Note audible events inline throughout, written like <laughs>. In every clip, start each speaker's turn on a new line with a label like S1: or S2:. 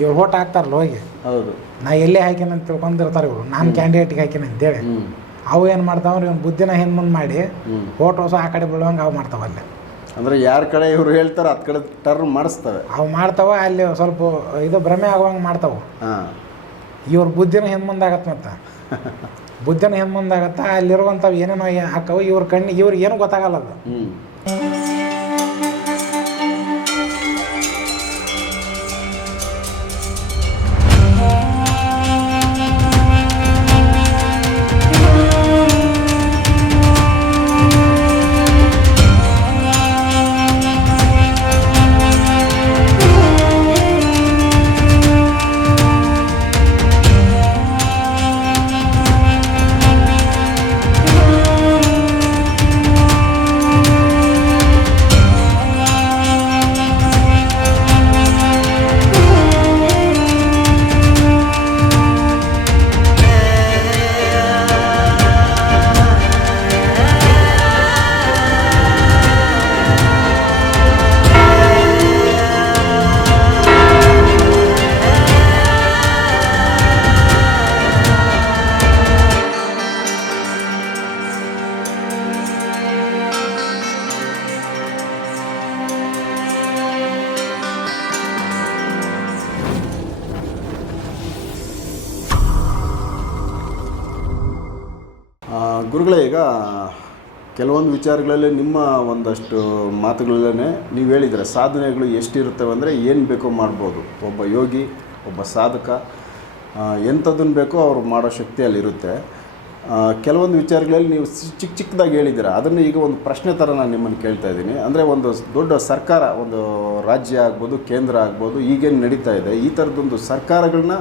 S1: ಇವ್ರು ಓಟ್ ಹಾಕ್ತಾರಲ್ಲ ಹೋಗಿ.
S2: ಹೌದು.
S1: ನಾ ಎಲ್ಲೇ ಹಾಕಿನ ಅಂತ ತಿಳ್ಕೊಂಡಿರ್ತಾರೆ ಇವರು. ನಾನು ಕ್ಯಾಂಡಿಡೇಟ್ಗೆ ಹಾಕಿನ ಅಂತೇಳಿ. ಅವು ಏನು ಮಾಡ್ತಾವ್ರಿ ಇವ್ನು ಬುದ್ಧಿನ ಹಿಂದೆ ಮುಂದೆ ಮಾಡಿ ಓಟ್ ಹೊಸ ಆ ಕಡೆ ಬೀಳುವಂಗೆ ಅವು ಮಾಡ್ತಾವಲ್ಲೇ
S2: ಅಂದ್ರೆ ಯಾರ ಕಡೆ ಇವರು ಹೇಳ್ತಾರೆ ಅತ್ ಕಡೆ ಟರ್ನ್ ಮಾಡಿಸ್ತವೆ.
S1: ಅವು ಮಾಡ್ತಾವ ಅಲ್ಲಿ ಸ್ವಲ್ಪ ಇದು ಭ್ರಮೆ ಆಗುವಂಗೆ ಮಾಡ್ತಾವ. ಇವ್ರ ಬುದ್ಧಿನ ಹೆಣ್ ಮುಂದೆ ಆಗತ್ತೆ ಮತ್ತೆ. ಬುದ್ಧಿನ ಹೆಣ್ ಮುಂದೆ ಆಗತ್ತೆ ಅಲ್ಲಿರುವಂಥವು ಏನೇನೋ ಹಾಕವು ಇವ್ರ ಕಣ್ಣು ಇವ್ರಿಗೆ ಏನು ಗೊತ್ತಾಗಲ್ಲ ಅದು.
S2: ಗುರುಗಳೇ, ಈಗ ಕೆಲವೊಂದು ವಿಚಾರಗಳಲ್ಲಿ ನಿಮ್ಮ ಒಂದಷ್ಟು ಮಾತುಗಳಲ್ಲೇ ನೀವು ಹೇಳಿದರೆ ಸಾಧನೆಗಳು ಎಷ್ಟಿರುತ್ತವೆ ಅಂದರೆ ಏನು ಬೇಕೋ ಮಾಡ್ಬೋದು. ಒಬ್ಬ ಯೋಗಿ, ಒಬ್ಬ ಸಾಧಕ ಎಂಥದ್ದನ್ನು ಬೇಕೋ ಅವ್ರು ಮಾಡೋ ಶಕ್ತಿ ಅಲ್ಲಿರುತ್ತೆ ಕೆಲವೊಂದು ವಿಚಾರಗಳಲ್ಲಿ ನೀವು ಚಿಕ್ಕ ಚಿಕ್ಕದಾಗಿ ಹೇಳಿದ್ದೀರ, ಅದನ್ನು ಈಗ ಒಂದು ಪ್ರಶ್ನೆ ಥರ ನಾನು ನಿಮ್ಮನ್ನು ಕೇಳ್ತಾ ಇದ್ದೀನಿ. ಅಂದರೆ ಒಂದು ದೊಡ್ಡ ಸರ್ಕಾರ, ಒಂದು ರಾಜ್ಯ ಆಗ್ಬೋದು, ಕೇಂದ್ರ ಆಗ್ಬೋದು, ಈಗೇನು ನಡೀತಾ ಇದೆ, ಈ ಥರದ್ದೊಂದು ಸರ್ಕಾರಗಳನ್ನ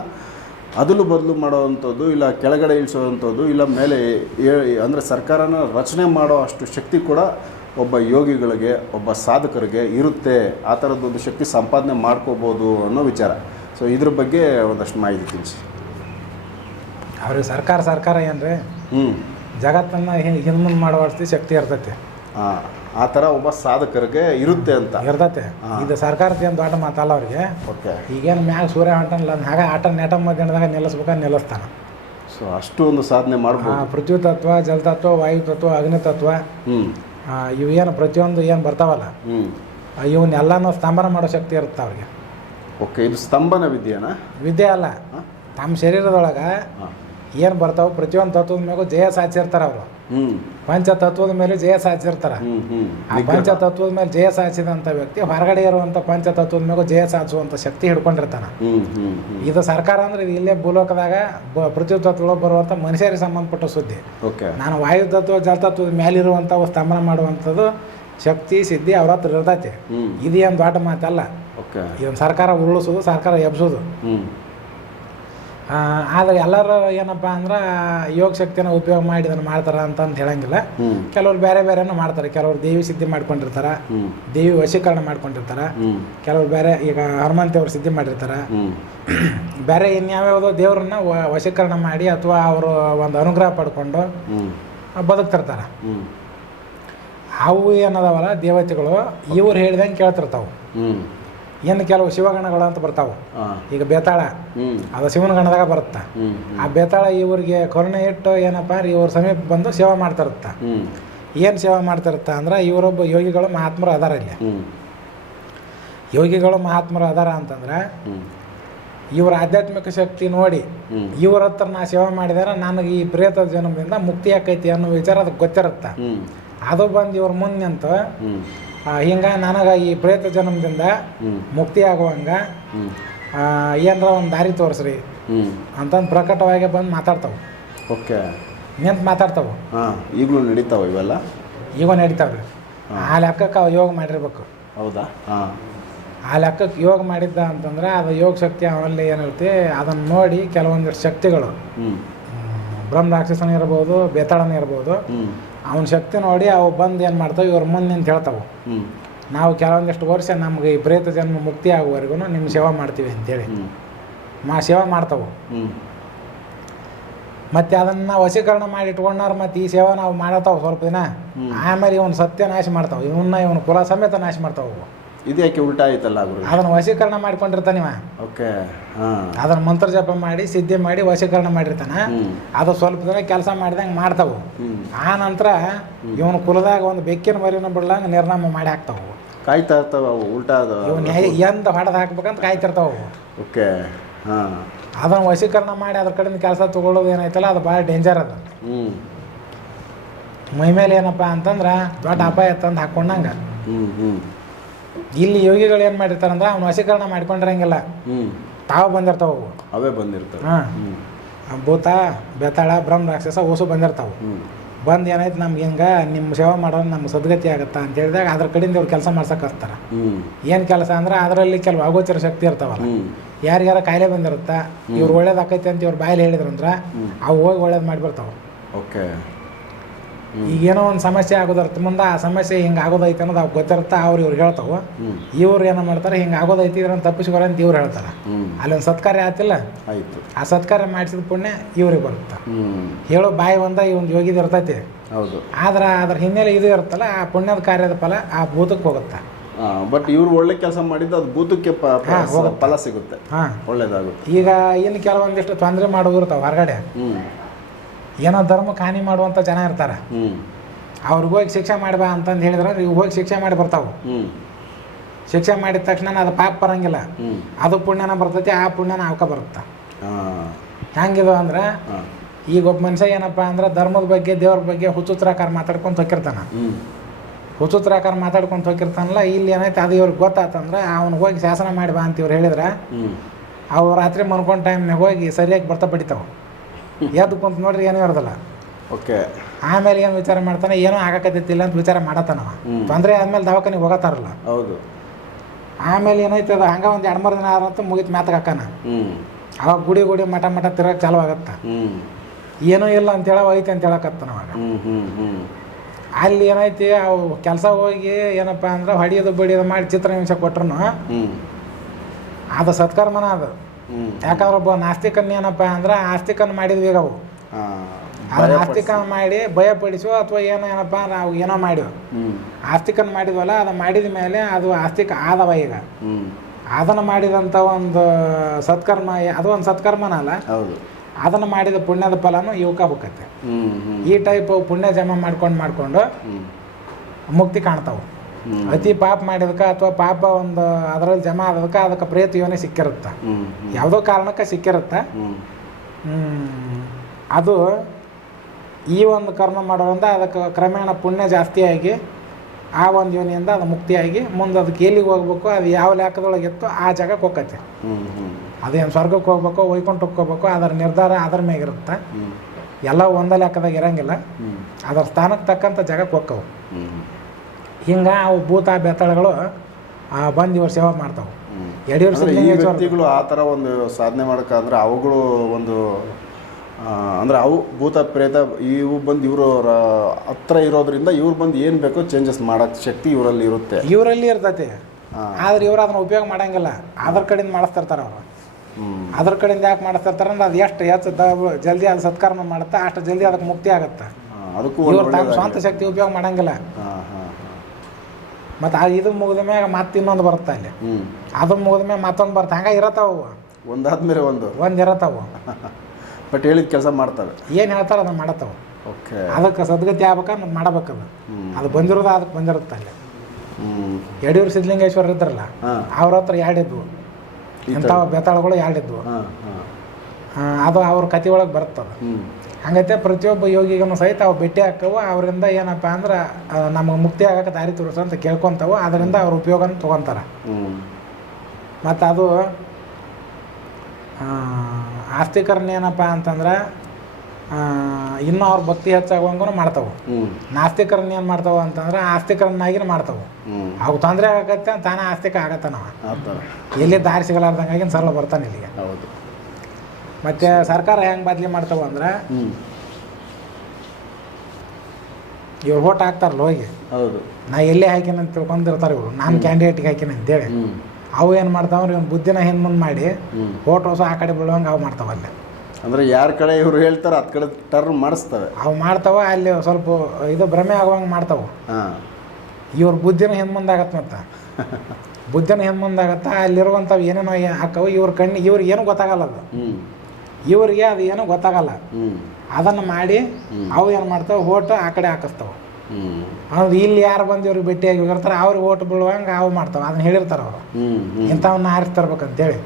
S2: ಅದಲು ಬದಲು ಮಾಡೋವಂಥದ್ದು ಇಲ್ಲ ಕೆಳಗಡೆ ಇಳಿಸೋವಂಥದ್ದು ಇಲ್ಲ ಮೇಲೆ ಅಂದರೆ ಸರ್ಕಾರನ ರಚನೆ ಮಾಡೋ ಅಷ್ಟು ಶಕ್ತಿ ಕೂಡ ಒಬ್ಬ ಯೋಗಿಗಳಿಗೆ ಒಬ್ಬ ಸಾಧಕರಿಗೆ ಇರುತ್ತೆ. ಆ ಥರದ್ದೊಂದು ಶಕ್ತಿ ಸಂಪಾದನೆ ಮಾಡ್ಕೋಬೋದು ಅನ್ನೋ ವಿಚಾರ. ಸೊ ಇದ್ರ ಬಗ್ಗೆ ಒಂದಷ್ಟು ಮಾಹಿತಿ ತಿಳಿಸಿ.
S1: ಅವ್ರಿಗೆ ಸರ್ಕಾರ ಸರ್ಕಾರ ಏನ್ರಿ?
S2: ಹ್ಞೂ
S1: ಜಗತ್ತನ್ನು ಹಿಂದೆ ಮುಂದೆ ಮಾಡುವಷ್ಟು ಶಕ್ತಿ ಇರ್ತೈತಿ.
S2: ಹಾಂ. ಆ ಥರ ಒಬ್ಬ ಸಾಧಕರಿಗೆ ಇರುತ್ತೆ ಅಂತ.
S1: ಇರ್ತತೆ. ಇದು ಸರ್ಕಾರದ ಏನು ದೊಡ್ಡ ಮಾತಲ್ಲ ಅವ್ರಿಗೆ
S2: ಓಕೆ.
S1: ಈಗೇನು ಮ್ಯಾಗ ಸೂರ್ಯ ಆಟನಲ್ಲ ಹಾಗೆ ಆಟ ನೆಟ ಮಧ್ಯಾಹ್ನದಾಗ ನಿಲ್ಲಿಸ್ಬೇಕಾದ್ರೆ ನಿಲ್ಲಿಸ್ತಾನೆ
S2: ಸೊ ಅಷ್ಟು ಒಂದು ಸಾಧನೆ
S1: ಮಾಡಬಹುದು
S2: ಮಾಡ್ಬೋದು
S1: ಪೃಥ್ವಿ ತತ್ವ ಜಲತತ್ವ ವಾಯು ತತ್ವ ಅಗ್ನಿ ತತ್ವ
S2: ಹ್ಞೂ
S1: ಆ, ಇವು ಏನು ಪ್ರತಿಯೊಂದು ಏನು ಬರ್ತಾವಲ್ಲ ಇವನ್ನೆಲ್ಲನೂ ಸ್ತಂಭನ ಮಾಡೋ ಶಕ್ತಿ ಇರುತ್ತೆ ಅವ್ರಿಗೆ.
S2: ಓಕೆ ಇದು ಸ್ತಂಭನ ವಿದ್ಯೆನಾ?
S1: ವಿದ್ಯೆ ಅಲ್ಲ. ತಮ್ಮ ಶರೀರದೊಳಗೆ ಏನು ಬರ್ತಾವೆ ಪ್ರತಿಯೊಂದು ತತ್ವದ ಮ್ಯಾಗೂ ಜಯ ಸಾಧಿಸಿರ್ತಾರೆ ಅವರು.
S2: ಹ್ಞೂ
S1: ಪಂಚ ತತ್ವದ ಮೇಲೆ ಜಯ ಸಾಧಿಸಿರ್ತಾರ. ಆ ಪಂಚ ತತ್ವದ ಮೇಲೆ ಜಯ ಸಾಧಿಸಿದಂತ ವ್ಯಕ್ತಿ ಹೊರಗಡೆ ಇರುವಂಥ ಪಂಚ ತತ್ವದ ಮ್ಯಾಗೂ ಜಯ ಸಾಧಿಸುವಂಥ ಶಕ್ತಿ ಹಿಡ್ಕೊಂಡಿರ್ತಾನ. ಇದು ಸರ್ಕಾರ ಅಂದ್ರೆ ಇದು ಇಲ್ಲೇ ಭೂಲೋಕದಾಗ ಪೃಥ್ವಿ ತತ್ವಗಳು ಬರುವಂಥ ಮನುಷ್ಯರಿಗೆ ಸಂಬಂಧಪಟ್ಟ ಸುದ್ದಿ.
S2: ಓಕೆ.
S1: ನಾನು ವಾಯು ತತ್ವ ಜಲ ತತ್ವದ ಮೇಲಿರುವಂಥ ಸ್ತಂಭನ ಮಾಡುವಂಥದ್ದು ಶಕ್ತಿ ಸಿದ್ಧಿ ಅವ್ರ ಹತ್ರ ಇರ್ತೈತಿ. ಇದೇನು ದೊಡ್ಡ ಮಾತಲ್ಲ.
S2: ಓಕೆ.
S1: ಇದನ್ನು ಸರ್ಕಾರ ಉರುಳಿಸೋದು ಸರ್ಕಾರ ಎಬ್ಸೋದು. ಆದ್ರೆ ಎಲ್ಲರೂ ಏನಪ್ಪ ಅಂದ್ರೆ ಯೋಗ ಶಕ್ತಿನ ಉಪಯೋಗ ಮಾಡಿ ಇದನ್ನು ಮಾಡ್ತಾರ ಅಂತ ಅಂತ ಹೇಳಂಗಿಲ್ಲ ಕೆಲವ್ರು ಬೇರೆ ಬೇರೆನೂ ಮಾಡ್ತಾರೆ. ಕೆಲವ್ರು ದೇವಿ ಸಿದ್ಧಿ ಮಾಡ್ಕೊಂಡಿರ್ತಾರೆ. ದೇವಿ ವಶೀಕರಣ ಮಾಡ್ಕೊಂಡಿರ್ತಾರೆ. ಕೆಲವರು ಬೇರೆ ಈಗ ಹನುಮಂತ ಅವ್ರು ಸಿದ್ಧಿ ಮಾಡಿರ್ತಾರೆ. <clears throat> ಬೇರೆ ಇನ್ಯಾವ್ಯಾವುದೋ ದೇವ್ರನ್ನ ವಶೀಕರಣ ಮಾಡಿ ಅಥವಾ ಅವರು ಒಂದು ಅನುಗ್ರಹ ಪಡ್ಕೊಂಡು ಬದುಕ್ತಿರ್ತಾರ. ಅವು ಏನದವಲ್ಲ ದೇವತೆಗಳು ಇವ್ರು ಹೇಳ್ದಂಗೆ ಕೇಳ್ತಿರ್ತಾವೆ. ಇನ್ನು ಕೆಲವು ಶಿವಗಣಗಳು ಅಂತ ಬರ್ತಾವೆ. ಈಗ ಬೇತಾಳ. ಅದು ಶಿವನ ಗಣದಾಗ ಬರುತ್ತೆ ಆ ಬೇತಾಳ ಇವ್ರಿಗೆ ಕರುಣೆ ಇಟ್ಟು ಏನಪ್ಪ ಇವ್ರ ಸಮೀಪ ಬಂದು ಸೇವೆ ಮಾಡ್ತಿರುತ್ತ. ಏನು ಸೇವೆ ಮಾಡ್ತಿರುತ್ತ ಅಂದ್ರೆ ಇವರೊಬ್ಬ ಯೋಗಿಗಳು ಮಹಾತ್ಮರು ಅದಾರ ಇಲ್ಲಿ. ಯೋಗಿಗಳು ಮಹಾತ್ಮರು ಅದಾರ ಅಂತಂದ್ರೆ ಇವರ ಆಧ್ಯಾತ್ಮಿಕ ಶಕ್ತಿ ನೋಡಿ ಇವ್ರ ಹತ್ರ ನಾ ಸೇವೆ ಮಾಡಿದರೆ ನನಗೆ ಈ ಪ್ರೇತ ಜನ್ಮದಿಂದ ಮುಕ್ತಿ ಆಕೈತಿ ಅನ್ನೋ ವಿಚಾರ ಅದಕ್ಕೆ ಗೊತ್ತಿರುತ್ತೆ. ಅದು ಬಂದು ಇವ್ರ ಮುಂದೆ ನಿಂತು ಹಿಂಗೆ ನನಗೆ ಈ ಪ್ರೇತ ಜನ್ಮದಿಂದ ಮುಕ್ತಿ ಆಗುವಂಗ ಏನಾರ ಒಂದು ದಾರಿ ತೋರಿಸ್ರಿ ಅಂತಂದು ಪ್ರಕಟವಾಗಿ ಬಂದು ಮಾತಾಡ್ತಾವೆ.
S2: ಓಕೆ.
S1: ನಿಂತು ಮಾತಾಡ್ತಾವೆ.
S2: ಹಾಂ ಈಗಲೂ ನಡೀತಾವ ಇವೆಲ್ಲ?
S1: ಈಗ ರೀ. ಆ ಲೆಕ್ಕಕ್ಕೆ ಅವ ಯೋಗ ಮಾಡಿರ್ಬೇಕು.
S2: ಹೌದಾ? ಹಾಂ.
S1: ಆ ಲೆಕ್ಕಕ್ಕೆ ಯೋಗ ಮಾಡಿದ್ದ ಅಂತಂದ್ರೆ ಅದು ಯೋಗ ಶಕ್ತಿ ಅವನಲ್ಲಿ ಏನಿರುತ್ತೆ ಅದನ್ನು ನೋಡಿ ಕೆಲವೊಂದಿಷ್ಟು ಶಕ್ತಿಗಳು ಬ್ರಹ್ಮ ರಾಕ್ಷಸನ ಇರ್ಬೋದು ಬೇತಾಳನ ಇರ್ಬೋದು ಅವನ ಶಕ್ತಿ ನೋಡಿ ಅವು ಬಂದು ಏನು ಮಾಡ್ತಾವೆ ಇವ್ರ ಮುಂದೆ ನಿಂತು ಹೇಳ್ತಾವೆ. ನಾವು ಕೆಲವೊಂದಿಷ್ಟು ವರ್ಷ ನಮ್ಗೆ ಈ ಪ್ರೇತ ಜನ್ಮ ಮುಕ್ತಿ ಆಗುವವರೆಗೂ ನಿಮ್ಮ ಸೇವೆ ಮಾಡ್ತೀವಿ ಅಂತೇಳಿ. ಮಾ ಸೇವೆ ಮಾಡ್ತಾವೆ. ಮತ್ತೆ ಅದನ್ನು ವಶೀಕರಣ ಮಾಡಿ ಇಟ್ಕೊಂಡಾರ ಮತ್ತೆ ಈ ಸೇವೆ ನಾವು ಮಾಡತಾವ ಸ್ವಲ್ಪ ದಿನ. ಆಮೇಲೆ ಇವನು ಸತ್ಯ ನಾಶ ಮಾಡ್ತಾವೆ. ಇವನ್ನ ಇವನು ಕುಲ ಸಮೇತ ನಾಶ ಮಾಡ್ತಾವೆ
S2: ಇದು ಯಾಕೆ ಉಲ್ಟಾ ಆಯ್ತಲ್ಲ ಗುರು?
S1: ಅದನ್ನ ವಶೀಕರಣ ಮಾಡ್ಕೊಂಡಿರ್ತಾನೆ ಇವ.
S2: ಓಕೆ ಹಾಂ.
S1: ಅದನ್ನ ಮಂತ್ರ ಜಪ ಮಾಡಿ ಸಿದ್ಧಿ ಮಾಡಿ ವಶೀಕರಣ ಮಾಡಿರ್ತಾನ.
S2: ಹ್ಮ್.
S1: ಅದು ಸ್ವಲ್ಪ ದಿನ ಕೆಲಸ ಮಾಡಿದಂಗೆ ಮಾಡ್ತಾವು. ಆ ನಂತರ ಇವನು ಕುಲದಾಗ ಒಂದು ಬೆಕ್ಕಿನ ಮರಿನ ಬಿಡ್ಲಂಗೆ ನಿರ್ನಾಮ ಮಾಡಿ ಹಾಕ್ತಾವು.
S2: ಕಾಯ್ತಾ ಇರ್ತಾವ ಅವು ಉಲ್ಟಾ ಅದು
S1: ಇವನ್ ಎಂದ ಹೊಡೆದು ಹಾಕ್ಬೇಕಂತ ಕಾಯ್ತಿರ್ತಾವು.
S2: ಓಕೆ ಹಾಂ.
S1: ಅದನ್ನ ವಶೀಕರಣ ಮಾಡಿ ಅದ್ರ ಕಡೆಯಿಂದ ಕೆಲಸ ತಗೊಳ್ಳೋದು ಏನಾಯ್ತಲ್ಲ ಅದು ಭಾಳ ಡೇಂಜರ್ ಅದು.
S2: ಹ್ಞೂ
S1: ಮೈ ಮೇಲೆ ಏನಪ್ಪ ಅಂತಂದ್ರೆ ದೊಡ್ಡ ಅಪಾಯ ತಂದು ಹಾಕೊಂಡಂಗೆ.
S2: ಹ್ಞೂ ಹ್ಞೂ
S1: ಇಲ್ಲಿ ಯೋಗಿಗಳು ಏನು ಮಾಡಿರ್ತಾರಂದ್ರೆ ಅವ್ನು ವಶೀಕರಣ ಮಾಡ್ಕೊಂಡಿರಂಗಿಲ್ಲ. ತಾವು ಬಂದಿರ್ತಾವ ಅವು
S2: ಅವೇ ಬಂದಿರ್ತಾವ
S1: ಹಾಂ. ಭೂತ ಬೆತಾಳ ಬ್ರಹ್ಮ ರಾಕ್ಷಸ ಓಸು ಬಂದಿರ್ತಾವೆ. ಬಂದು ಏನಾಯ್ತು ನಮ್ಗೆ ಹಿಂಗೆ ನಿಮ್ಮ ಸೇವೆ ಮಾಡೋದು ನಮ್ಗೆ ಸದ್ಗತಿ ಆಗುತ್ತಾ ಅಂತ ಹೇಳಿದಾಗ ಅದ್ರ ಕಡೆಯಿಂದ ಇವ್ರು ಕೆಲಸ ಮಾಡ್ಸಕ್ಕೆ ಹಚ್ತಾರೆ
S2: ಹ್ಞೂ
S1: ಏನು ಕೆಲಸ ಅಂದ್ರೆ ಅದರಲ್ಲಿ ಕೆಲವು ಅಗೋಚರ ಶಕ್ತಿ ಇರ್ತಾವಲ್ಲ.
S2: ಯಾರ್ಯಾರ
S1: ಯಾರಿಗಾರ ಕಾಯಿಲೆ ಬಂದಿರುತ್ತಾ ಇವ್ರು ಒಳ್ಳೇದಾಕೈತಿ ಅಂತ ಇವ್ರು ಬಾಯಲ್ಲಿ ಹೇಳಿದ್ರಂದ್ರೆ ಅವು ಹೋಗಿ ಒಳ್ಳೇದು ಮಾಡಿ ಬರ್ತಾವೆ
S2: ಓಕೆ.
S1: ಈಗ ಏನೋ ಒಂದು ಸಮಸ್ಯೆ ಆಗೋದ್ರ ಮುಂದೆ ಆ ಸಮಸ್ಯೆ ಹಿಂಗೆ ಆಗೋದೈತೆ ಅನ್ನೋದು ಅವ್ರು ಗೊತ್ತಿರುತ್ತೆ ಅವ್ರು ಇವ್ರು ಹೇಳ್ತಾವ. ಇವ್ರು ಏನೋ ಮಾಡ್ತಾರೆ ಹಿಂಗೆ ಆಗೋದೈತಿ ಇದ್ರನ್ನ ತಪ್ಪಿಸ್ಕೊಳ ಅಂತ ಇವ್ರು ಹೇಳ್ತಾರೆ.
S2: ಅಲ್ಲೊಂದು
S1: ಅಲ್ಲಿ ಒಂದು ಸತ್ಕಾರ್ಯ ಆತಿಲ್ಲ?
S2: ಆಯ್ತು.
S1: ಆ ಸತ್ಕಾರ್ಯ ಮಾಡಿಸಿದ ಪುಣ್ಯ ಇವ್ರಿಗೆ ಬರುತ್ತೆ. ಹೇಳೋ ಬಾಯಿ ಒಂದ ಇವ್ನು ಯೋಗಿದ ಇರ್ತೈತಿ.
S2: ಹೌದು.
S1: ಆದ್ರೆ ಅದ್ರ ಹಿನ್ನೆಲೆ ಇದು ಇರುತ್ತಲ್ಲ ಆ ಪುಣ್ಯದ ಕಾರ್ಯದ ಫಲ ಆ ಭೂತಕ್ಕೆ ಹೋಗುತ್ತೆ.
S2: ಬಟ್ ಇವ್ರು ಒಳ್ಳೆ ಕೆಲಸ ಮಾಡಿದ್ದು ಅದು ಭೂತಕ್ಕೆ ಫಲ ಸಿಗುತ್ತೆ. ಒಳ್ಳೇದಾಗುತ್ತೆ.
S1: ಈಗ ಏನು ಕೆಲವೊಂದಿಷ್ಟು ತೊಂದರೆ ಮಾಡೋದು ಇರ್ತಾವೆ ಹೊರಗಡೆ. ಏನೋ ಧರ್ಮಕ್ಕೆ ಹಾನಿ ಮಾಡುವಂಥ ಜನ ಇರ್ತಾರೆ. ಅವ್ರಿಗೆ ಹೋಗಿ ಶಿಕ್ಷೆ ಮಾಡ್ಬಾ ಅಂತಂದು ಹೇಳಿದ್ರೆ ಇವು ಹೋಗಿ ಶಿಕ್ಷೆ ಮಾಡಿ ಬರ್ತಾವೆ. ಶಿಕ್ಷೆ ಮಾಡಿದ ತಕ್ಷಣ ಅದು ಪಾಪ ಬರಂಗಿಲ್ಲ. ಅದು ಪುಣ್ಯನ ಬರ್ತೈತಿ ಆ ಪುಣ್ಯನ ಅವಕ ಬರುತ್ತೆ? ಹೆಂಗಿದು ಅಂದ್ರೆ ಈಗ ಒಬ್ಬ ಮನುಷ್ಯ ಏನಪ್ಪ ಅಂದ್ರೆ ಧರ್ಮದ ಬಗ್ಗೆ ದೇವ್ರ ಬಗ್ಗೆ ಹುಚ್ಚುತ್ರಾಕಾರ ಮಾತಾಡ್ಕೊಂತ ಹೋಗಿರ್ತಾನ. ಹುಚ್ಚುತ್ರಾಕಾರ ಮಾತಾಡ್ಕೊಂತ ಹೋಗಿರ್ತಾನಲ್ಲ ಇಲ್ಲಿ ಏನೈತೆ ಅದು ಇವ್ರಿಗೆ ಗೊತ್ತಾತಂದ್ರೆ ಅವ್ನಿಗೆ ಹೋಗಿ ಶಾಸನ ಮಾಡಿ ಬಾ ಅಂತ ಇವ್ರು ಹೇಳಿದ್ರೆ
S2: ಅವ್ರು
S1: ಅವು ರಾತ್ರಿ ಮಲ್ಕೊಂಡು ಟೈಮ್ನಾಗ ಹೋಗಿ ಸರಿಯಾಗಿ ಬರ್ತಾ ಬಡಿತಾವೆ. ಎದ್ದು ಕುಂತ ನೋಡ್ರಿ ಏನೂ ಇರೋದಿಲ್ಲ.
S2: ಓಕೆ.
S1: ಆಮೇಲೆ ಏನು ವಿಚಾರ ಮಾಡ್ತಾನೆ ಏನೂ ಆಗಕತ್ತಿಲ್ಲ ಅಂತ ವಿಚಾರ
S2: ಮಾಡತ್ತಾನ.
S1: ತೊಂದರೆ ಆದ್ಮೇಲೆ ದವಾಖಾನಿಗೆ ಹೋಗತ್ತಾರಲ್ಲ.
S2: ಹೌದು.
S1: ಆಮೇಲೆ ಏನೈತೆ ಅದು ಹಂಗ ಒಂದು ಎರಡು ಮೂರು ದಿನ ಆರಂತ ಮುಗಿತು ಮ್ಯಾತಕ್ಕೆ ಹಾಕಾನ. ಅವಾಗ ಗುಡಿ ಗುಡಿ ಮಠ ಮಠ ತಿರಗಕ್ಕೆ ಚಾಲು ಆಗತ್ತ. ಏನೂ ಇಲ್ಲ ಅಂತೇಳ ಐತೆ ಅಂತ ಹೇಳಕತ್ತಾನ ಅವಾಗ. ಅಲ್ಲಿ ಏನೈತಿ ಅವು ಕೆಲಸ ಹೋಗಿ ಏನಪ್ಪ ಅಂದ್ರೆ ಹೊಡಿಯೋದು ಬಡಿಯೋದು ಮಾಡಿ ಚಿತ್ರಹಿಂಸೆ ಕೊಟ್ರು
S2: ಹ್ಞೂ
S1: ಅದು ಸತ್ಕರ್ಮನ ಅದು. ಯಾಕಂದ್ರೆ ಒಬ್ಬ ನಾಸ್ತಿಕನ್ ಏನಪ್ಪ ಅಂದ್ರೆ ಆಸ್ತಿಕನ್ ಮಾಡಿದ್ವಿ ಈಗ ಅವು. ಆಸ್ತಿಕನ್ ಮಾಡಿ ಭಯಪಡಿಸು ಅಥವಾ ಏನೋ ಏನಪ್ಪ ನಾವು ಏನೋ ಮಾಡಿವು ಆಸ್ತಿಕನ್ ಮಾಡಿದ್ವಲ್ಲ ಅದು ಮಾಡಿದ ಮೇಲೆ ಅದು ಆಸ್ತಿಕ ಆದವ ಈಗ. ಅದನ್ನ ಮಾಡಿದಂಥ ಒಂದು ಸತ್ಕರ್ಮ ಅದು ಒಂದು ಸತ್ಕರ್ಮನ ಅಲ್ಲ. ಅದನ್ನು ಮಾಡಿದ ಪುಣ್ಯದ ಫಲನು
S2: ಹ್ಞೂ
S1: ಈ ಟೈಪ್ ಪುಣ್ಯ ಜಮಾ ಮಾಡ್ಕೊಂಡು ಮಾಡ್ಕೊಂಡು ಮುಕ್ತಿ ಕಾಣ್ತಾವೆ. ಅತಿ ಪಾಪ ಮಾಡಿದಕ್ಕೆ ಅಥವಾ ಪಾಪ ಒಂದು ಅದರಲ್ಲಿ ಜಮಾ ಆದದಕ್ಕೆ ಅದಕ್ಕೆ ಪ್ರೇತ ಯೋನಿ ಸಿಕ್ಕಿರುತ್ತೆ ಯಾವುದೋ ಕಾರಣಕ್ಕೆ ಸಿಕ್ಕಿರುತ್ತೆ. ಹ್ಮ್. ಅದು ಈ ಒಂದು ಕರ್ಮ ಮಾಡೋದ್ರಿಂದ ಅದಕ್ಕೆ ಕ್ರಮೇಣ ಪುಣ್ಯ ಜಾಸ್ತಿಯಾಗಿ ಆ ಒಂದು ಯೋನಿಯಿಂದ ಅದು ಮುಕ್ತಿಯಾಗಿ ಮುಂದೆ ಅದಕ್ಕೆ ಎಲ್ಲಿಗೆ ಹೋಗ್ಬೇಕು ಅದು ಯಾವ ಲೆಕ್ಕದೊಳಗೆ ಇತ್ತು ಆ ಜಾಗಕ್ಕೆ ಹೋಗತ್ತೆ ಅದೇನು ಸ್ವರ್ಗಕ್ಕೆ ಹೋಗ್ಬೇಕು ವೈಕುಂಠಕ್ಕೆ ಹೋಗ್ಬೇಕು ಅದರ ನಿರ್ಧಾರ ಅದ್ರ ಮ್ಯಾಗಿರುತ್ತೆ ಎಲ್ಲ ಒಂದೇ ಲೆಕ್ಕದಾಗ ಇರಂಗಿಲ್ಲ. ಅದರ ಸ್ಥಾನಕ್ಕೆ ತಕ್ಕಂಥ ಜಾಗಕ್ಕೆ ಹೋಗ್ತಾವೆ
S2: ಹ್ಞೂ
S1: ಹಿಂಗೆ ಅವು ಭೂತ ಬೆತ್ತಳಗಳು ಬಂದು ಇವ್ರು ಸೇವಾ ಮಾಡ್ತಾವೆ. ಯಡಿಯೂರು
S2: ವ್ಯಕ್ತಿಗಳು ಆ ಥರ ಒಂದು ಸಾಧನೆ ಮಾಡೋಕ್ಕಂದ್ರೆ ಅವುಗಳು ಒಂದು ಅಂದ್ರೆ ಅವು ಭೂತ ಪ್ರೇತ ಇವು ಬಂದು ಇವರು ಹತ್ರ ಇರೋದ್ರಿಂದ ಇವ್ರು ಬಂದು ಏನು ಬೇಕೋ ಚೇಂಜಸ್ ಮಾಡೋಕ್ಕೆ ಶಕ್ತಿ ಇವರಲ್ಲಿ ಇರುತ್ತೆ.
S1: ಇವರಲ್ಲಿ ಇರ್ತೈತಿ. ಆದ್ರೆ ಇವ್ರು ಅದನ್ನ ಉಪಯೋಗ ಮಾಡಂಗಿಲ್ಲ. ಅದ್ರ ಕಡೆಯಿಂದ ಮಾಡಿಸ್ತಿರ್ತಾರೆ ಅವರು. ಅದ್ರ ಕಡೆಯಿಂದ ಯಾಕೆ ಮಾಡಿಸ್ತಿರ್ತಾರೆ ಅಂದ್ರೆ ಅದು ಎಷ್ಟು ಹೆಚ್ಚು ಜಲ್ದಿ ಅದು ಸತ್ಕರ್ಮ ಮಾಡುತ್ತೆ ಅಷ್ಟು ಜಲ್ದಿ ಅದಕ್ಕೆ ಮುಕ್ತಿ ಆಗುತ್ತೆ.
S2: ಅದಕ್ಕೂ
S1: ಸ್ವಂತ ಶಕ್ತಿ ಉಪಯೋಗ ಮಾಡಂಗಿಲ್ಲ. ಮತ್ತು ಅದು ಇದು ಮುಗಿದ ಮ್ಯಾಗ ಮತ್ತೆ ಇನ್ನೊಂದು ಬರುತ್ತೆ ಅಲ್ಲಿ. ಅದು ಮುಗಿದ ಮ್ಯಾಗ ಮತ್ತೊಂದು ಬರುತ್ತೆ. ಹಂಗೆ ಇರತ್ತಾವು
S2: ಒಂದಾದ್ಮೇಲೆ ಒಂದು.
S1: ಒಂದು ಇರತ್ತಾವು
S2: ಬಟ್ <laughs> ಹೇಳಿದ ಕೆಲಸ ಮಾಡ್ತವೆ.
S1: ಏನು ಹೇಳ್ತಾರೆ ಅದನ್ನ ಮಾಡತ್ತಾವು.
S2: ಓಕೆ
S1: ಅದಕ್ಕೆ ಸದ್ಗತಿ ಆಗ್ಬೇಕಂದ್ರೆ ಮಾಡಬೇಕದು ಅದು. ಬಂದಿರೋದು ಅದಕ್ಕೆ ಬಂದಿರುತ್ತೆ ಅಲ್ಲಿ. ಯಡಿಯೂರು ಸಿದ್ಧಲಿಂಗೇಶ್ವರ ಇದ್ರಲ್ಲ ಅವ್ರ ಹತ್ರ ಎರಡಿದ್ವು ಇಂಥವು ಬೆತ್ತಾಳಗಳು ಎರಡಿದ್ವು ಅದು ಅವ್ರ ಕತೆ ಒಳಗೆ ಬರ್ತದೆ ಹಂಗೈತೆ ಪ್ರತಿಯೊಬ್ಬ ಯೋಗಿಗನು ಸಹಿತ ಅವು ಭೇಟಿ ಹಾಕವು ಅವರಿಂದ ಏನಪ್ಪ ಅಂದ್ರೆ ನಮಗೆ ಮುಕ್ತಿ ಆಗಕ್ಕೆ ದಾರಿ ತೋರಿಸು ಅಂತ ಕೇಳ್ಕೊತಾವು. ಅದರಿಂದ ಅವ್ರ ಉಪಯೋಗನ ತೊಗೊತಾರೆ. ಮತ್ತು ಅದು ಆಸ್ತಿಕರನ್ನ ಏನಪ್ಪ ಅಂತಂದ್ರೆ ಇನ್ನೂ ಅವ್ರ ಭಕ್ತಿ ಹೆಚ್ಚಾಗುವಂಗೂ ಮಾಡ್ತಾವೆ. ನಾಸ್ತಿಕರನ್ನ ಏನು ಮಾಡ್ತಾವೆ ಅಂತಂದ್ರೆ ಆಸ್ತಿಕರನ್ನಾಗಿ ಮಾಡ್ತಾವೆ. ಅವು ತೊಂದರೆ ಆಗತ್ತೆ ಅಂತ ತಾನೇ ಆಸ್ತಿಕ
S2: ಆಗತ್ತ ನಾವು
S1: ಎಲ್ಲಿ ದಾರಿ ಸಿಗಲಾರ್ದಂಗಾಗಿ ಸರಳ ಬರ್ತಾನೆ ಇಲ್ಲಿಗೆ.
S2: ಹೌದು.
S1: ಮತ್ತು ಸರ್ಕಾರ ಹೆಂಗೆ ಬದ್ಲಿ ಮಾಡ್ತಾವ ಅಂದ್ರೆ ಇವ್ರು ಓಟ್ ಹಾಕ್ತಾರಲ್ಲ ಹೋಗಿ.
S2: ಹೌದು.
S1: ನಾ ಎಲ್ಲೇ ಹಾಕಿನ ಅಂತ ತಿಳ್ಕೊಂಡಿರ್ತಾರೆ ಇವರು. ನಾನು ಕ್ಯಾಂಡಿಡೇಟ್ಗೆ ಹಾಕಿನ ಅಂತೇಳಿ. ಅವು ಏನು ಮಾಡ್ತಾವ್ರಿ ಇವ್ನು ಬುದ್ಧಿನ ಹಿಂದೆ ಮುಂದೆ ಮಾಡಿ ಓಟ್ ಹೊಸ ಆ ಕಡೆ ಬೀಳುವಂಗೆ ಅವು ಮಾಡ್ತಾವ ಅಲ್ಲಿ.
S2: ಅಂದ್ರೆ ಯಾರ ಕಡೆ ಇವ್ರು ಹೇಳ್ತಾರೆ ಅದ್ ಕಡೆ ಟರ್ನ್ ಮಾಡಿಸ್ತವೆ.
S1: ಅವು ಮಾಡ್ತಾವ ಅಲ್ಲಿ ಸ್ವಲ್ಪ ಇದು ಭ್ರಮೆ ಆಗುವಂಗೆ ಮಾಡ್ತಾವ. ಇವ್ರ ಬುದ್ಧಿನ ಹಿಂದೆ ಮುಂದೆ ಆಗತ್ತೆ ಮತ್ತೆ? <laughs> ಬುದ್ಧಿನ ಹಿಂದೆ ಅಲ್ಲಿರುವಂತ ಅಲ್ಲಿರುವಂಥವು ಏನೇನೋ ಹಾಕವು. ಇವ್ರ ಕಣ್ಣಿಗೆ ಇವ್ರಿಗೆ ಏನು ಗೊತ್ತಾಗಲ್ಲ ಅದು. ಇವ್ರಿಗೆ ಅದು ಏನು ಗೊತ್ತಾಗಲ್ಲ. ಅದನ್ನು ಮಾಡಿ. ಅವು ಏನು ಮಾಡ್ತಾವೆ ಓಟ್ ಆ ಕಡೆ ಹಾಕಿಸ್ತಾವೆ. ಅವ್ರು ಇಲ್ಲಿ ಯಾರು ಬಂದು ಇವ್ರಿಗೆ ಭೇಟಿಯಾಗಿ ಹೋಗಿರ್ತಾರೆ ಅವ್ರಿಗೆ ಓಟ್ ಬೀಳುವಂಗೆ ಅವು ಮಾಡ್ತಾವೆ. ಅದನ್ನ ಹೇಳಿರ್ತಾರೆ ಅವರು. ಇಂಥವನ್ನ ಆರಿಸ್ತರ್ಬೇಕಂತೇಳಿ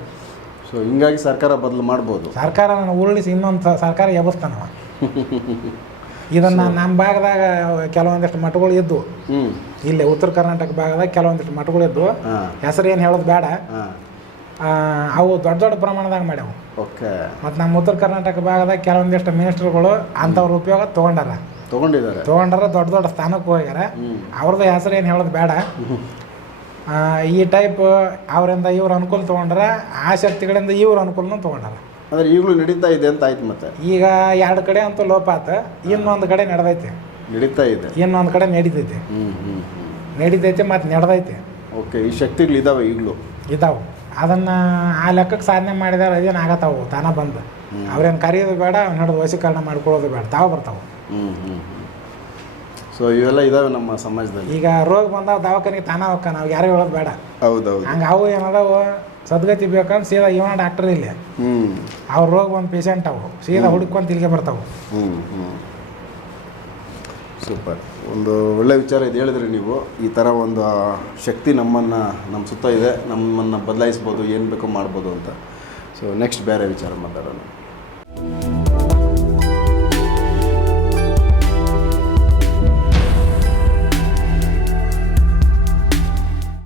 S2: ಸೊ ಹಿಂಗಾಗಿ ಸರ್ಕಾರ ಬದಲು ಮಾಡ್ಬೋದು.
S1: ಸರ್ಕಾರ ಉರುಳಿಸಿ ಇನ್ನೊಂದು ಸರ್ಕಾರ ಎಬ್ಬಿಸ್ತಾನವ <laughs> ಇದನ್ನು ನಮ್ಮ ಭಾಗದಾಗ ಕೆಲವೊಂದಿಷ್ಟು ಮಠಗಳು
S2: ಹ್ಞೂ
S1: ಇಲ್ಲಿ ಉತ್ತರ ಕರ್ನಾಟಕ ಭಾಗದಾಗ ಕೆಲವೊಂದಿಷ್ಟು ಮಠಗಳು
S2: ಇದ್ದು
S1: ಹೆಸರು ಏನು ಹೇಳೋದು ಬೇಡ. ಅವು ದೊಡ್ಡ ದೊಡ್ಡ ಪ್ರಮಾಣದಾಗ ಮಾಡ್ಯಾವು.
S2: ಓಕೆ.
S1: ಮತ್ತು ನಮ್ಮ ಉತ್ತರ ಕರ್ನಾಟಕ ಭಾಗದಾಗ ಕೆಲವೊಂದಿಷ್ಟು ಮಿನಿಸ್ಟರ್ಗಳು ಅಂಥವ್ರ ಉಪಯೋಗ ತೊಗೊಂಡಾರ.
S2: ತೊಗೊಂಡಿದ್ದಾರೆ.
S1: ತೊಗೊಂಡಾರ ದೊಡ್ಡ ದೊಡ್ಡ ಸ್ಥಾನಕ್ಕೆ ಹೋಗ್ಯಾರ. ಅವ್ರದ್ದು ಹೆಸರು ಏನು ಹೇಳೋದು ಬೇಡ. ಈ ಟೈಪ್ ಅವರಿಂದ ಇವ್ರ ಅನುಕೂಲ ತಗೊಂಡ್ರ ಆ ಶಕ್ತಿಗಳಿಂದ ಇವ್ರು ಅನುಕೂಲನೂ ತೊಗೊಂಡಾರ.
S2: ಅಂದ್ರೆ ಈಗಲೂ ನಡೀತಾ ಇದೆ ಅಂತ ಆಯ್ತು ಮತ್ತೆ?
S1: ಈಗ ಎರಡು ಕಡೆ ಅಂತೂ ಲೋಪ ಆತ. ಇನ್ನೊಂದು ಕಡೆ ನಡೆದೈತೆ.
S2: ನಡೀತಾ ಇದೆ.
S1: ಇನ್ನೊಂದು ಕಡೆ ನಡೀತೈತೆ. ನಡೀತೈತೆ ಮತ್ತೆ ನಡೆದೈತೆ.
S2: ಓಕೆ ಈ ಶಕ್ತಿಗಳು ಇದಾವೆ ಈಗಲೂ?
S1: ಇದಾವೆ. ಅದನ್ನು ಆ ಲೆಕ್ಕಕ್ಕೆ ಸಾಧನೆ ಮಾಡಿದಾರೆ ಅದೇನು ಆಗತ್ತಾವು ತಾನ ಬಂದು. ಅವ್ರೇನು ಕರೆಯೋದು ಬೇಡ ನಡೆದು ಹಿಡಿದು ವಶೀಕರಣ ಮಾಡ್ಕೊಳ್ಳೋದು ಬೇಡ ತಾವು ಬರ್ತಾವೆ.
S2: ಸೊ ಇವೆಲ್ಲ ಇದಾವೆ ನಮ್ಮ ಸಮಾಜದಲ್ಲಿ.
S1: ಈಗ ರೋಗ ಬಂದಾವ ದವಾಖಾನಿಗೆ ತಾನ ಹೋಗ್ಕ ನಾವು ಯಾರು ಹೇಳೋದು ಬೇಡ.
S2: ಹೌದೌದು.
S1: ಹಂಗೆ ಅವು ಏನದಾವು? ಸದ್ಗತಿ ಬೇಕಂದ್ರೆ ಸೀದಾ ಇವನ ಡಾಕ್ಟರ್ ಇಲ್ಲಿ. ಅವ್ರ ರೋಗ ಬಂದು ಪೇಷಂಟ್ ಅವು. ಸೀದಾ ಹುಡುಕೊಂತ ಇಲ್ಲಿಗೆ ಬರ್ತಾವೆ.
S2: ಹ್ಞೂ ಹ್ಞೂ ಸೂಪರ್ ಒಂದು ಒಳ್ಳೆ ವಿಚಾರ ಇದು ಹೇಳಿದ್ರಿ ನೀವು. ಈ ಥರ ಒಂದು ಶಕ್ತಿ ನಮ್ಮನ್ನು ನಮ್ಮ ಸುತ್ತ ಇದೆ. ನಮ್ಮನ್ನು ಬದಲಾಯಿಸ್ಬೋದು, ಏನು ಬೇಕೋ ಮಾಡ್ಬೋದು ಅಂತ. ಸೊ ನೆಕ್ಸ್ಟ್ ಬೇರೆ ವಿಚಾರ ಮಾತಾಡೋಣ.